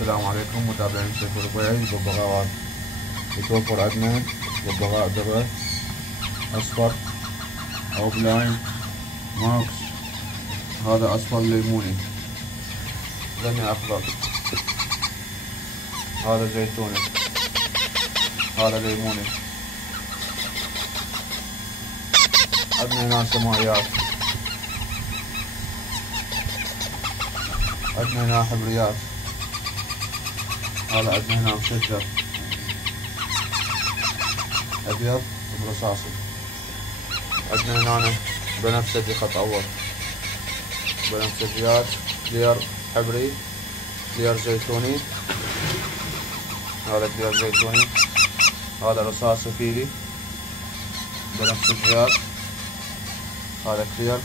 السلام عليكم متابعين سيف الربيعي. ببغاوات يتوفر عندنا ببغاء درة أصفر أو بلاين ماكس. هذا أصفر ليموني، غني أخضر، هذا زيتوني، هذا ليموني. عندنا هنا سمايات، عندنا هنا حبريات، هذا عندنا هنا مسجر أبيض برصاصي. عندنا هنا بنفسجي خط أول، بنفسجيات، كلير حبري، كلير زيتوني، هذا كلير زيتوني، هذا رصاصي فيلي، بنفسجيات، هذا كلير.